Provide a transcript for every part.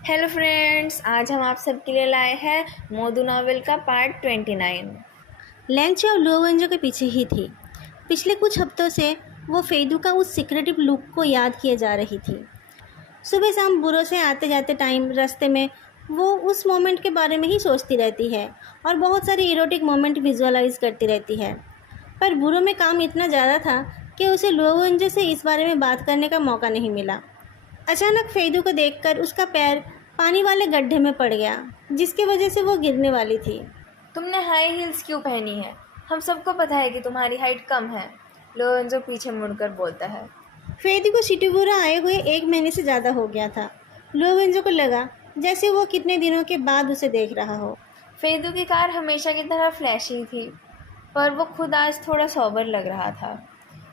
Hello friends, आज हम आप सबके लिए लाए हैं मोदू नॉवेल का पार्ट 29। लैंगचे और लुओवेंजो के पीछे ही थी। पिछले कुछ हफ्तों से वो फेदू का उस सिक्रेटिव लुक को याद किए जा रही थी। सुबह शाम बुरो से आते जाते टाइम रास्ते में वो उस मोमेंट के बारे में ही सोचती रहती है और बहुत सारे इरोटिक मोमेंट विजुअलाइज करती रहती है। पर बुरो में काम इतना ज़्यादा था कि उसे लुओवेंजो से इस बारे में बात करने का मौका नहीं मिला। अचानक फेदू को देखकर उसका पैर पानी वाले गड्ढे में पड़ गया, जिसकी वजह से वो गिरने वाली थी। तुमने हाई हील्स क्यों पहनी है? हम सबको पता है कि तुम्हारी हाइट कम है, लोरेंजो पीछे मुड़कर बोलता है। फेदी को शिटुबुरा आए हुए 1 महीने से ज़्यादा हो गया था। लुओवेंजो को लगा जैसे वो कितने दिनों के बाद उसे देख रहा हो। फेदू की कार हमेशा की तरह फ्लैशी थी, पर वो खुद आज थोड़ा सोबर लग रहा था।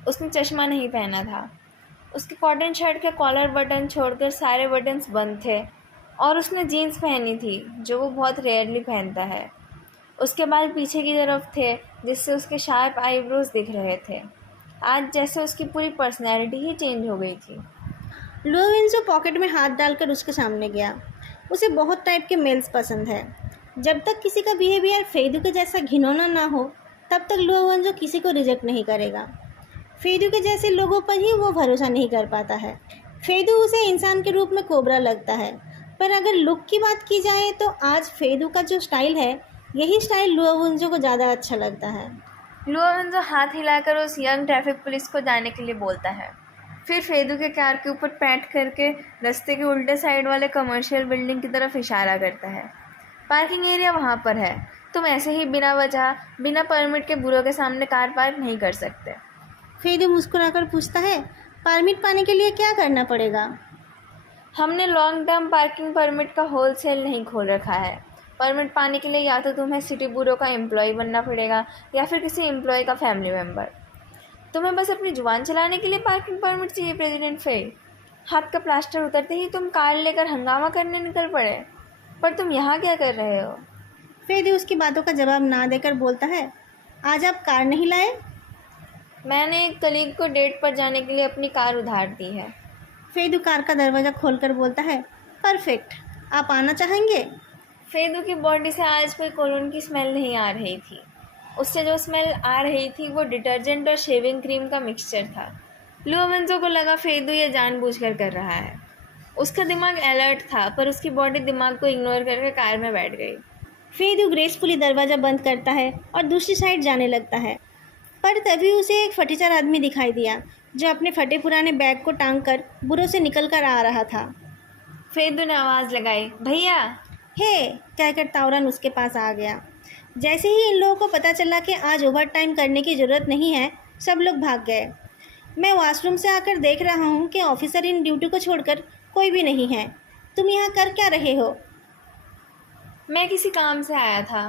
उसने चश्मा नहीं पहना था। उसके कॉटन शर्ट के कॉलर बटन छोड़कर सारे बटन्स बंद थे और उसने जीन्स पहनी थी, जो वो बहुत रेयरली पहनता है। उसके बाल पीछे की तरफ थे, जिससे उसके शार्प आईब्रोज दिख रहे थे। आज जैसे उसकी पूरी पर्सनैलिटी ही चेंज हो गई थी। लुओवेंजो पॉकेट में हाथ डालकर उसके सामने गया। उसे बहुत टाइप के मेल्स पसंद है। जब तक किसी का बिहेवियर फेदू के जैसा घिनौना ना हो, तब तक लुओवेंजो किसी को रिजेक्ट नहीं करेगा। फेदू के जैसे लोगों पर ही वो भरोसा नहीं कर पाता है। फेदू उसे इंसान के रूप में कोबरा लगता है, पर अगर लुक की बात की जाए तो आज फेदू का जो स्टाइल है, यही स्टाइल लुओवेंजो को ज़्यादा अच्छा लगता है। लुओवेंजो हाथ हिलाकर उस यंग ट्रैफिक पुलिस को जाने के लिए बोलता है। फिर फेदू के कार के ऊपर पैट करके रास्ते के उल्टे साइड वाले कमर्शियल बिल्डिंग की तरफ इशारा करता है। पार्किंग एरिया वहाँ पर है। तुम ऐसे ही बिना वजह, बिना परमिट के बुरों के सामने कार पार्क नहीं कर सकते। फेदू मुस्कुराकर पूछता है, परमिट पाने के लिए क्या करना पड़ेगा? हमने लॉन्ग टर्म पार्किंग परमिट का होलसेल नहीं खोल रखा है। परमिट पाने के लिए या तो तुम्हें सिटी ब्यूरो का एम्प्लॉय बनना पड़ेगा या फिर किसी एम्प्लॉय का फैमिली मेम्बर। तुम्हें बस अपनी जुबान चलाने के लिए पार्किंग परमिट चाहिए प्रेसिडेंट फे। हाथ का प्लास्टर उतरते ही तुम कार लेकर हंगामा करने निकल पड़े। पर तुम यहाँ क्या कर रहे हो? फेदू उसकी बातों का जवाब ना देकर बोलता है, आज आप कार नहीं लाए? मैंने एक कलीग को डेट पर जाने के लिए अपनी कार उधार दी है। फेदू कार का दरवाज़ा खोलकर बोलता है, परफेक्ट, आप आना चाहेंगे? फेदू की बॉडी से आज कोई कोलोन की स्मेल नहीं आ रही थी। उससे जो स्मेल आ रही थी वो डिटर्जेंट और शेविंग क्रीम का मिक्सचर था। लुओवेंजो को लगा फेदू ये जानबूझकर कर रहा है। उसका दिमाग अलर्ट था, पर उसकी बॉडी दिमाग को इग्नोर करके कार में बैठ गई। फेदू ग्रेसफुली दरवाज़ा बंद करता है और दूसरी साइड जाने लगता है। पर तभी उसे एक फटीचर आदमी दिखाई दिया, जो अपने फटे पुराने बैग को टांग कर बुरों से निकल कर आ रहा था। फेदू ने आवाज़ लगाई, भैया। हे कहकर तावरन उसके पास आ गया। जैसे ही इन लोगों को पता चला कि आज ओवर टाइम करने की ज़रूरत नहीं है, सब लोग भाग गए। मैं वॉशरूम से आकर देख रहा हूँ कि ऑफिसर इन ड्यूटी को छोड़कर कोई भी नहीं है। तुम यहाँ कर क्या रहे हो? मैं किसी काम से आया था।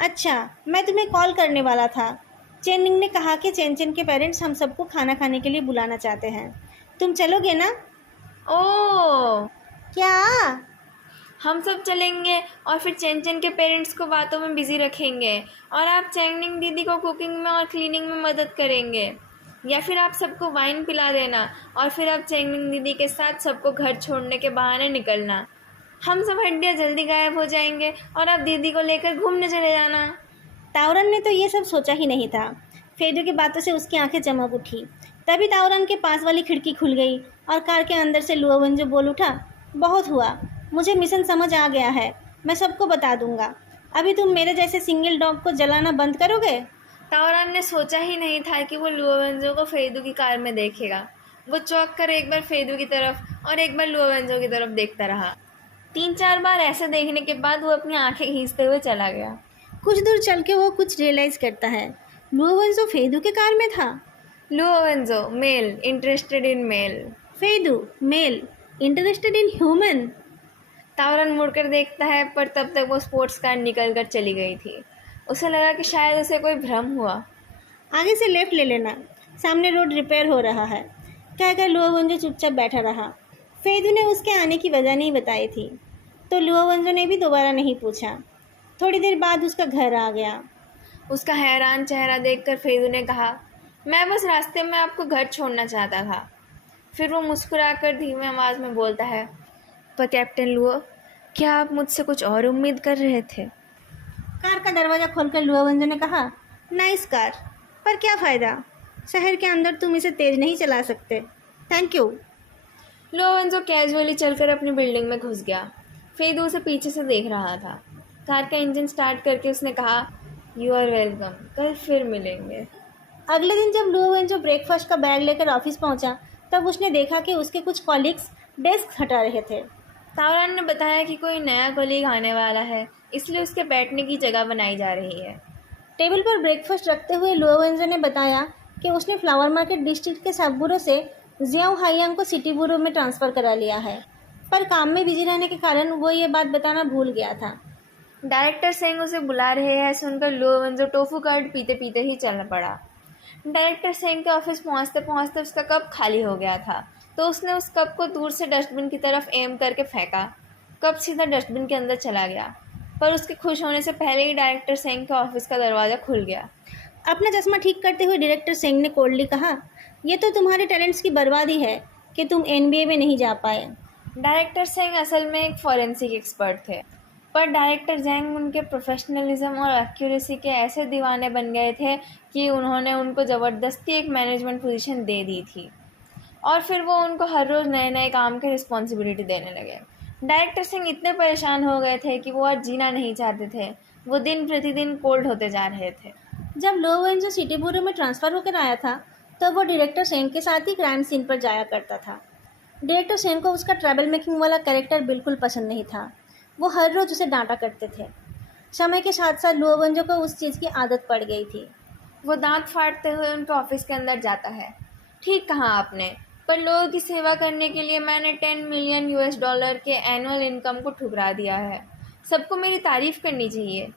अच्छा, मैं तुम्हें कॉल करने वाला था। चेननिंग ने कहा कि चेनचेन के पेरेंट्स हम सबको खाना खाने के लिए बुलाना चाहते हैं। तुम चलोगे ना? ओह, क्या? हम सब चलेंगे और फिर चेन के पेरेंट्स को बातों में बिजी रखेंगे और आप चैंगनिंग दीदी को कुकिंग में और क्लीनिंग में मदद करेंगे। या फिर आप सबको वाइन पिला देना और फिर आप चैंगनिंग दीदी के साथ सबको घर छोड़ने के बहाने निकलना। हम सब हड्डियाँ जल्दी गायब हो जाएंगे और आप दीदी को लेकर घूमने चले जाना। तावरन ने तो ये सब सोचा ही नहीं था। फेदू की बातों से उसकी आंखें चमक उठी। तभी तावरन के पास वाली खिड़की खुल गई और कार के अंदर से लुओवेंजो बोल उठा, बहुत हुआ, मुझे मिशन समझ आ गया है, मैं सबको बता दूंगा। अभी तुम मेरे जैसे सिंगल डॉग को जलाना बंद करोगे? तावरान ने सोचा ही नहीं था कि वो लुओवेंजो को फेदू की कार में देखेगा। वो चौंक कर एक बार फेदू की तरफ और एक बार लुओवेंजो की तरफ देखता रहा। 3-4 बार ऐसे देखने के बाद वो अपनी आंखें खींचते हुए चला गया। कुछ दूर चल के वो कुछ रियलाइज़ करता है, लुओवेंजो फेदू के कार में था। लुओवेंजो मेल, इंटरेस्टेड इन मेल। फेदू मेल, इंटरेस्टेड इन ह्यूमन। तावरन मुड़कर देखता है, पर तब तक वो स्पोर्ट्स कार निकल कर चली गई थी। उसे लगा कि शायद उसे कोई भ्रम हुआ। आगे से लेफ्ट ले लेना, सामने रोड रिपेयर हो रहा है, कहकर लुओवेंजो चुपचाप बैठा रहा। फेदू ने उसके आने की वजह नहीं बताई थी, तो लुओवेंजो ने भी दोबारा नहीं पूछा। थोड़ी देर बाद उसका घर आ गया। उसका हैरान चेहरा देखकर फेदू ने कहा, मैं बस रास्ते में आपको घर छोड़ना चाहता था। फिर वो मुस्कुराकर धीमे आवाज़ में बोलता है, पर कैप्टन लुओ, क्या आप मुझसे कुछ और उम्मीद कर रहे थे? कार का दरवाज़ा खोलकर लुओवेंजो ने कहा, नाइस कार, पर क्या फ़ायदा? शहर के अंदर तुम इसे तेज़ नहीं चला सकते। Thank you. लुओवेंजो कैजुअली चलकर अपनी बिल्डिंग में घुस गया। फेदू उसे पीछे से देख रहा था। कार का इंजन स्टार्ट करके उसने कहा, यू आर वेलकम, कल फिर मिलेंगे। अगले दिन जब लुओवेंजो ब्रेकफास्ट का बैग लेकर ऑफिस पहुंचा, तब उसने देखा कि उसके कुछ कॉलीग्स डेस्क हटा रहे थे। तावरान ने बताया कि कोई नया कलीग आने वाला है, इसलिए उसके बैठने की जगह बनाई जा रही है। टेबल पर ब्रेकफास्ट रखते हुए लुओवेंजो ने बताया कि उसने फ्लावर मार्केट डिस्ट्रिक्ट के सब ब्यूरो से जियाओ हाइयांग को सिटी ब्यूरो में ट्रांसफ़र करा लिया है, पर काम में बिजी रहने के कारण वो ये बात बताना भूल गया था। डायरेक्टर सेंग उसे बुला रहे हैं सुनकर लुओवेंजो टोफू कर्ड पीते पीते ही चल पड़ा। डायरेक्टर सेंग के ऑफिस पहुंचते पहुंचते उसका कप खाली हो गया था, तो उसने उस कप को दूर से डस्टबिन की तरफ एम करके फेंका। कप सीधा डस्टबिन के अंदर चला गया, पर उसके खुश होने से पहले ही डायरेक्टर सेंग के ऑफिस का दरवाज़ा खुल गया। अपना चश्मा ठीक करते हुए डायरेक्टर सिंह ने कोल्डली कहा, ये तो तुम्हारे टैलेंट्स की बर्बादी है कि तुम एनबीए में नहीं जा पाए। डायरेक्टर सेंग असल में एक फॉरेंसिक एक्सपर्ट थे, पर डायरेक्टर जैंग उनके प्रोफेशनलिज्म और एक्यूरेसी के ऐसे दीवाने बन गए थे कि उन्होंने उनको ज़बरदस्ती एक मैनेजमेंट पोजीशन दे दी थी, और फिर वो उनको हर रोज़ नए नए काम की रिस्पॉन्सिबिलिटी देने लगे। डायरेक्टर सिंह इतने परेशान हो गए थे कि वो आज जीना नहीं चाहते थे। वो दिन प्रतिदिन कोल्ड होते जा रहे थे। जब लुओवेंजो सिटी ब्यूरो में ट्रांसफ़र होकर आया था, तो वो डायरेक्टर सेन के साथ ही क्राइम सीन पर जाया करता था। डायरेक्टर सेन को उसका ट्रैवल मेकिंग वाला कैरेक्टर बिल्कुल पसंद नहीं था। वो हर रोज़ उसे डांटा करते थे। समय के साथ साथ लुओवेंजो को उस चीज़ की आदत पड़ गई थी। वो दांत फाड़ते हुए उनके ऑफिस के अंदर जाता है। ठीक कहा आपने, पर लोगों की सेवा करने के लिए मैंने 10 मिलियन US$ के एनुअल इनकम को ठुकरा दिया है। सबको मेरी तारीफ करनी चाहिए।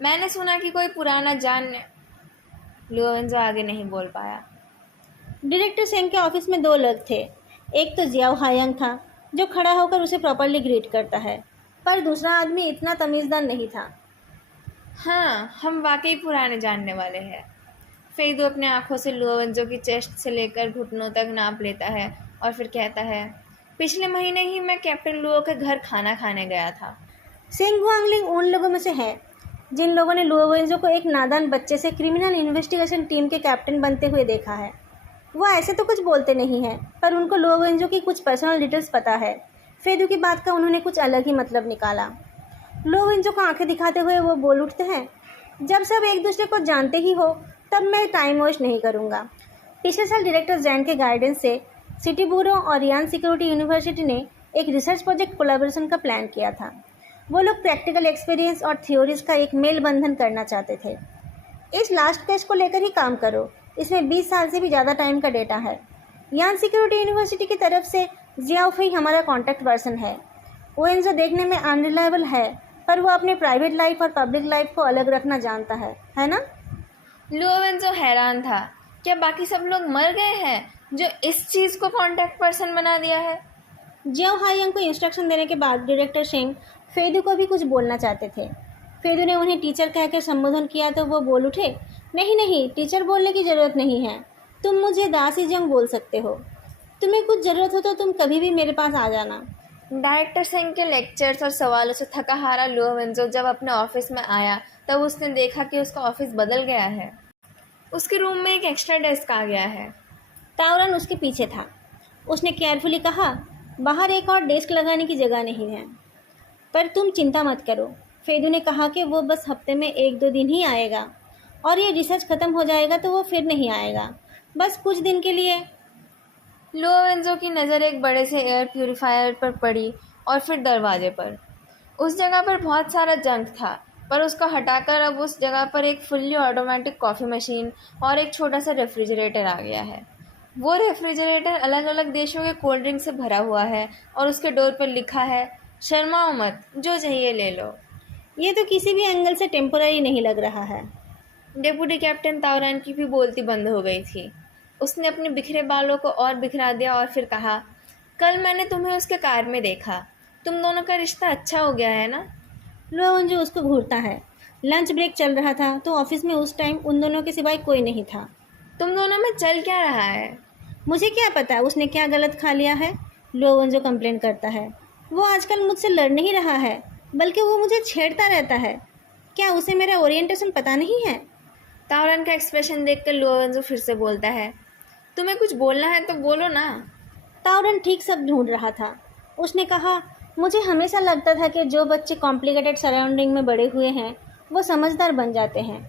मैंने सुना कि कोई पुराना जान। लुओवेंजो आगे नहीं बोल पाया। डायरेक्टर सेन के ऑफिस में दो लोग थे। एक तो जियाओ हायांग था, जो खड़ा होकर उसे प्रॉपरली ग्रीट करता है, पर दूसरा आदमी इतना तमीज़दार नहीं था। हाँ, हम वाकई पुराने जानने वाले हैं। फेदू अपने आंखों से लुओवेंजो की चेस्ट से लेकर घुटनों तक नाप लेता है और फिर कहता है, पिछले महीने ही मैं कैप्टन लुओ के घर खाना खाने गया था। सेंग हुआंगलिंग उन लोगों में से है जिन लोगों ने लुओवेंजो को एक नादान बच्चे से क्रिमिनल इन्वेस्टिगेशन टीम के कैप्टन बनते हुए देखा है। वो ऐसे तो कुछ बोलते नहीं हैं, पर उनको लुओवेंजो की कुछ पर्सनल डिटेल्स पता है। फेदू की बात का उन्होंने कुछ अलग ही मतलब निकाला। लुओवेंजो को आंखें दिखाते हुए वो बोल उठते हैं, जब सब एक दूसरे को जानते ही हो तब मैं टाइम वेस्ट नहीं करूँगा। पिछले साल डायरेक्टर जैन के गाइडेंस से सिटी ब्यूरो और यान सिक्योरिटी यूनिवर्सिटी ने एक रिसर्च प्रोजेक्ट कोलैबोरेशन का प्लान किया था। वो लोग प्रैक्टिकल एक्सपीरियंस और थ्योरीज का एक मेल बंधन करना चाहते थे। इस लास्ट केस को लेकर ही काम करो, इसमें 20 साल से भी ज़्यादा टाइम का डेटा है। यान सिक्योरिटी यूनिवर्सिटी की तरफ से जियाओफई हमारा कॉन्टैक्ट पर्सन है। ओएनजो देखने में अनरिलायबल है, पर वो अपने प्राइवेट लाइफ और पब्लिक लाइफ को अलग रखना जानता है ना? लुओवेंजो हैरान था, क्या बाकी सब लोग मर गए हैं जो इस चीज़ को कॉन्टैक्ट पर्सन बना दिया है? जियाओ हायांग को इंस्ट्रक्शन देने के बाद डायरेक्टर शेंग फेदू को भी कुछ बोलना चाहते थे। फेदू ने उन्हें टीचर कहकर संबोधन किया तो वो बोल उठे, नहीं, टीचर बोलने की ज़रूरत नहीं है, तुम मुझे दासी जंग बोल सकते हो। तुम्हें कुछ ज़रूरत हो तो तुम कभी भी मेरे पास आ जाना। डायरेक्टर सिंह के लेक्चर्स और सवालों से थका हारा लुओवेंजो जब अपने ऑफिस में आया तब उसने देखा कि उसका ऑफिस बदल गया है। उसके रूम में एक एक्स्ट्रा डेस्क आ गया है। तावरन उसके पीछे था। उसने केयरफुली कहा, बाहर एक और डेस्क लगाने की जगह नहीं है, पर तुम चिंता मत करो। फेदू ने कहा कि वो बस हफ्ते में 1-2 दिन ही आएगा और ये रिसर्च ख़त्म हो जाएगा तो वो फिर नहीं आएगा, बस कुछ दिन के लिए। लुओवेंजो की नज़र एक बड़े से एयर प्यूरीफायर पर पड़ी और फिर दरवाजे पर। उस जगह पर बहुत सारा जंक था, पर उसको हटाकर अब उस जगह पर एक फुल्ली ऑटोमेटिक कॉफ़ी मशीन और एक छोटा सा रेफ्रिजरेटर आ गया है। वो रेफ्रिजरेटर अलग अलग देशों के कोल्ड ड्रिंक से भरा हुआ है और उसके डोर पर लिखा है, शर्माओ मत, जो चाहिए ले लो। ये तो किसी भी एंगल से टेम्पोररी नहीं लग रहा है। डेप्यूटी कैप्टन तावरान की भी बोलती बंद हो गई थी। उसने अपने बिखरे बालों को और बिखरा दिया और फिर कहा, कल मैंने तुम्हें उसके कार में देखा, तुम दोनों का रिश्ता अच्छा हो गया है ना? लुओवेंजो उसको घूरता है। लंच ब्रेक चल रहा था तो ऑफिस में उस टाइम उन दोनों के सिवाय कोई नहीं था। तुम दोनों में चल क्या रहा है? मुझे क्या पता उसने क्या गलत खा लिया है, लुओवेंजो कंप्लेन करता है। वो आजकल मुझसे लड़ नहीं रहा है, बल्कि वो मुझे छेड़ता रहता है। क्या उसे मेरा ओरिएंटेशन पता नहीं है? ताओरन का एक्सप्रेशन देखकर लुओ वेंजो फिर से बोलता है, तुम्हें कुछ बोलना है तो बोलो ना। ताओरन ठीक सब ढूंढ रहा था। उसने कहा, मुझे हमेशा लगता था कि जो बच्चे कॉम्प्लिकेटेड सराउंडिंग में बड़े हुए हैं वो समझदार बन जाते हैं।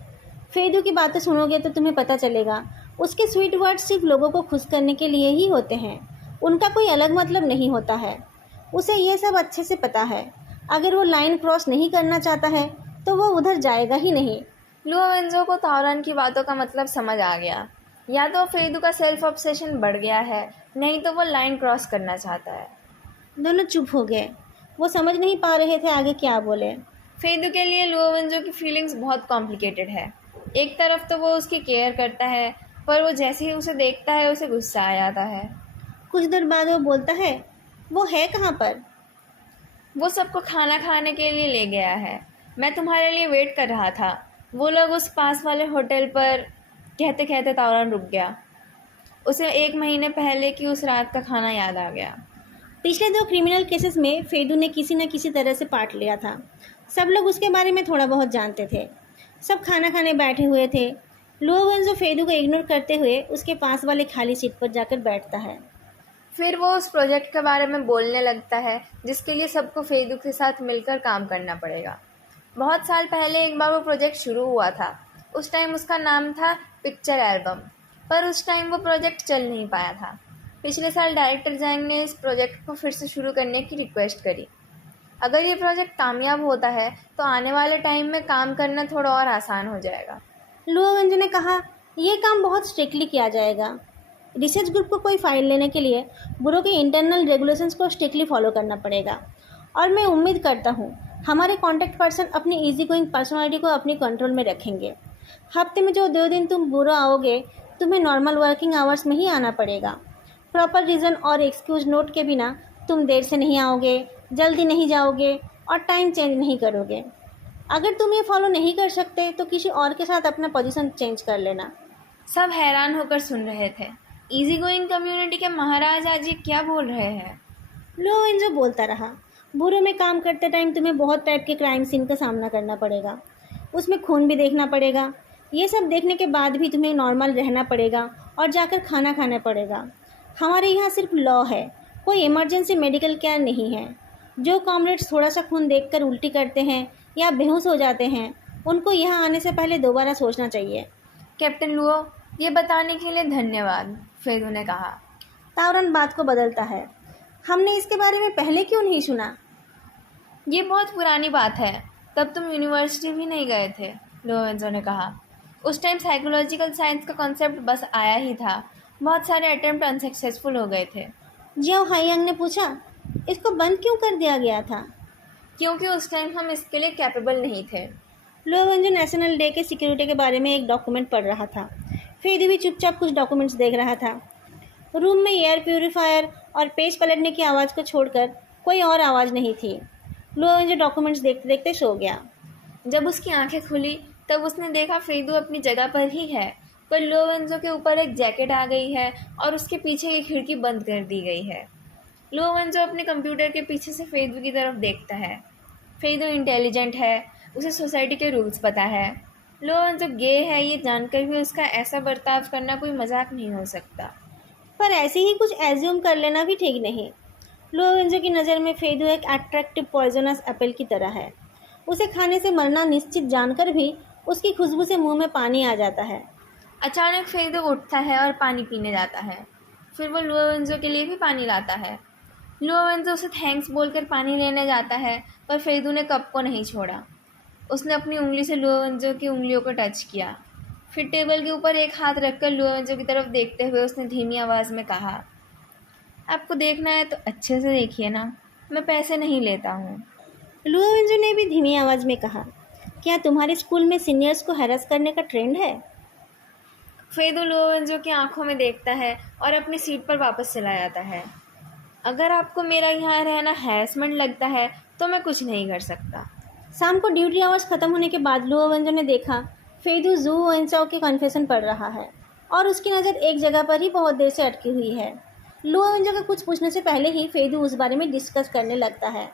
फेदू की बातें सुनोगे तो तुम्हें पता चलेगा, उसके स्वीट वर्ड्स सिर्फ लोगों को खुश करने के लिए ही होते हैं। उनका कोई अलग मतलब नहीं होता है। उसे ये सब अच्छे से पता है। अगर वो लाइन क्रॉस नहीं करना चाहता है तो वो उधर जाएगा ही नहीं। लुओ वेंजो को ताओरन की बातों का मतलब समझ आ गया। या तो फेदू का सेल्फ ऑब्सेशन बढ़ गया है, नहीं तो वो लाइन क्रॉस करना चाहता है। दोनों चुप हो गए। वो समझ नहीं पा रहे थे आगे क्या बोले। फेदू के लिए लुओ वेंजो की फीलिंग्स बहुत कॉम्प्लिकेटेड है। एक तरफ तो वो उसकी केयर करता है, पर वो जैसे ही उसे देखता है उसे गुस्सा आ जाता है। कुछ देर बाद वो बोलता है, वो है कहाँ पर? वो सबको खाना खाने के लिए ले गया है। मैं तुम्हारे लिए वेट कर रहा था। वो लोग उस पास वाले होटल पर। कहते कहते ताओरन रुक गया। उसे 1 महीने पहले की उस रात का खाना याद आ गया। पिछले 2 क्रिमिनल केसेस में फेदू ने किसी न किसी तरह से पार्ट लिया था। सब लोग उसके बारे में थोड़ा बहुत जानते थे। सब खाना खाने बैठे हुए थे। लुओ वेंजो फेदू को इग्नोर करते हुए उसके पास वाले खाली सीट पर जाकर बैठता है। फिर वो उस प्रोजेक्ट के बारे में बोलने लगता है जिसके लिए सबको फेदू के साथ मिलकर काम करना पड़ेगा। बहुत साल पहले एक बार वो प्रोजेक्ट शुरू हुआ था। उस टाइम उसका नाम था पिक्चर एल्बम, पर उस टाइम वो प्रोजेक्ट चल नहीं पाया था। पिछले साल डायरेक्टर जैंग ने इस प्रोजेक्ट को फिर से शुरू करने की रिक्वेस्ट करी। अगर ये प्रोजेक्ट कामयाब होता है तो आने वाले टाइम में काम करना थोड़ा और आसान हो जाएगा। लुओ वेंजो ने कहा, यह काम बहुत स्ट्रिक्टली किया जाएगा। रिसर्च ग्रुप को कोई फाइल लेने के लिए बुरो के इंटरनल रेगुलेशंस को स्ट्रिक्टली फॉलो करना पड़ेगा। और मैं उम्मीद करता हूँ हमारे कॉन्टैक्ट पर्सन अपनी इजी गोइंग पर्सनालिटी को अपनी कंट्रोल में रखेंगे। हफ्ते में जो 2 दिन तुम बुरो आओगे, तुम्हें नॉर्मल वर्किंग आवर्स में ही आना पड़ेगा। प्रॉपर रीज़न और एक्सक्यूज नोट के बिना तुम देर से नहीं आओगे, जल्दी नहीं जाओगे और टाइम चेंज नहीं करोगे। अगर तुम ये फॉलो नहीं कर सकते तो किसी और के साथ अपना पोजीशन चेंज कर लेना। सब हैरान होकर सुन रहे थे। इजी गोइंग कम्युनिटी के महाराज आज ये क्या बोल रहे हैं? लुओ वेंजो बोलता रहा, बुरो में काम करते टाइम तुम्हें बहुत टाइप के क्राइम सीन का सामना करना पड़ेगा। उसमें खून भी देखना पड़ेगा। ये सब देखने के बाद भी तुम्हें नॉर्मल रहना पड़ेगा और जाकर खाना खाना पड़ेगा। हमारे यहाँ सिर्फ लॉ है, कोई इमरजेंसी मेडिकल केयर नहीं है। जो कॉमरेड्स थोड़ा सा खून देखकर उल्टी करते हैं या बेहोश हो जाते हैं, उनको यहाँ आने से पहले दोबारा सोचना चाहिए। कैप्टन लुओ, ये बताने के लिए धन्यवाद, फेदू ने कहा। ताओरन बात को बदलता है, हमने इसके बारे में पहले क्यों नहीं सुना? ये बहुत पुरानी बात है, तब तुम यूनिवर्सिटी भी नहीं गए थे, लुओ वेंजो ने कहा। उस टाइम साइकोलॉजिकल साइंस का कॉन्सेप्ट बस आया ही था। बहुत सारे अटेम्प्ट अनसक्सेसफुल हो गए थे। जियाओ हाइयांग ने पूछा, इसको बंद क्यों कर दिया गया था? क्योंकि उस टाइम हम इसके लिए कैपेबल नहीं थे। लुओ वेंजो नेशनल डे के सिक्योरिटी के बारे में एक डॉक्यूमेंट पढ़ रहा था। फेदू भी चुपचाप कुछ डॉक्यूमेंट्स देख रहा था। रूम में एयर प्यूरीफायर और पेज पलटने की आवाज़ को छोड़कर कोई और आवाज़ नहीं थी। लुओ वेंजो डॉक्यूमेंट्स देखते देखते सो गया। जब उसकी आंखें खुली तब उसने देखा फेदू अपनी जगह पर ही है, पर लुओ वेंजो के ऊपर एक जैकेट आ गई है और उसके पीछे की खिड़की बंद कर दी गई है। लुओ वेंजो अपने कंप्यूटर के पीछे से फेदू की तरफ देखता है। फेदू इंटेलिजेंट है, उसे सोसाइटी के रूल्स पता है। लुओ वेंजो गे है, ये जानकर भी उसका ऐसा बर्ताव करना कोई मजाक नहीं हो सकता। पर ऐसे ही कुछ एज्यूम कर लेना भी ठीक नहीं। लुओ वेंजो की नज़र में फेदू एक अट्रैक्टिव पॉइजनस एप्पल की तरह है। उसे खाने से मरना निश्चित जानकर भी उसकी खुशबू से मुंह में पानी आ जाता है। अचानक फेदू उठता है और पानी पीने जाता है। फिर वो लुओ वेंजो के लिए भी पानी लाता है। लुओ वेंजो उसे थैंक्स बोलकर पानी लेने जाता है, पर फेदू ने कप को नहीं छोड़ा। उसने अपनी उंगली से लुओ वेंजो की उंगलियों को टच किया। फिर टेबल के ऊपर एक हाथ रखकर लुओ वेंजो की तरफ देखते हुए उसने धीमी आवाज़ में कहा, आपको देखना है तो अच्छे से देखिए ना, मैं पैसे नहीं लेता हूँ। लुओ वेंजो ने भी धीमी आवाज़ में कहा, क्या तुम्हारे स्कूल में सीनियर्स को हैरेस करने का ट्रेंड है? फेदू लुओ वेंजो की आंखों में देखता है और अपनी सीट पर वापस चला जाता है। अगर आपको मेरा यहाँ रहना हैरेसमेंट लगता है तो मैं कुछ नहीं कर सकता। शाम को ड्यूटी आवर्स ख़त्म होने के बाद लुओ वेंजो ने देखा फेदू जू वेंचाओ के कन्फेशन पढ़ रहा है और उसकी नज़र एक जगह पर ही बहुत देर से अटकी हुई है। लू एवेंजर के कुछ पूछने से पहले ही फेदू उस बारे में डिस्कस करने लगता है।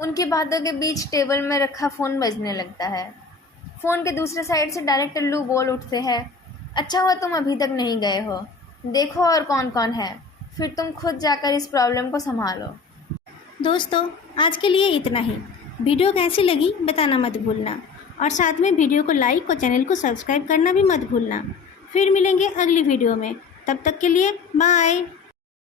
उनकी बातों के बीच टेबल में रखा फ़ोन बजने लगता है। फ़ोन के दूसरे साइड से डायरेक्टर लू बोल उठते हैं, अच्छा हुआ तुम अभी तक नहीं गए हो, देखो और कौन कौन है, फिर तुम खुद जाकर इस प्रॉब्लम को संभालो। दोस्तों, आज के लिए इतना ही। वीडियो कैसी लगी बताना मत भूलना, और साथ में वीडियो को लाइक और चैनल को सब्सक्राइब करना भी मत भूलना। फिर मिलेंगे अगली वीडियो में, तब तक के लिए बाय।